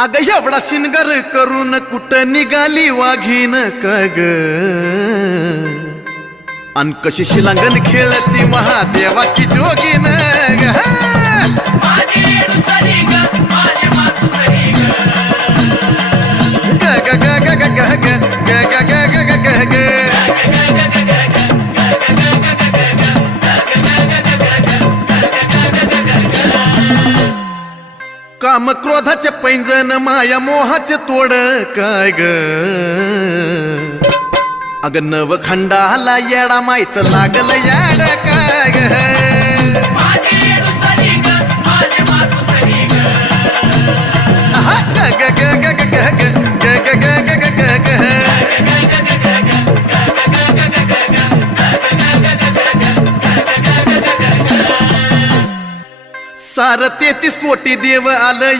अग एवढा शिनगर करून कुठं निघाली वाघीन कग अन कशी शिलांगण खेळती महादेवाची जोगीन काम क्रोधाचे पैंजन माया मोहाचे तोड काय ग अग नव खंडाला येडा मायचं लागलं याड काय ग सार 33 कोटी देव आलं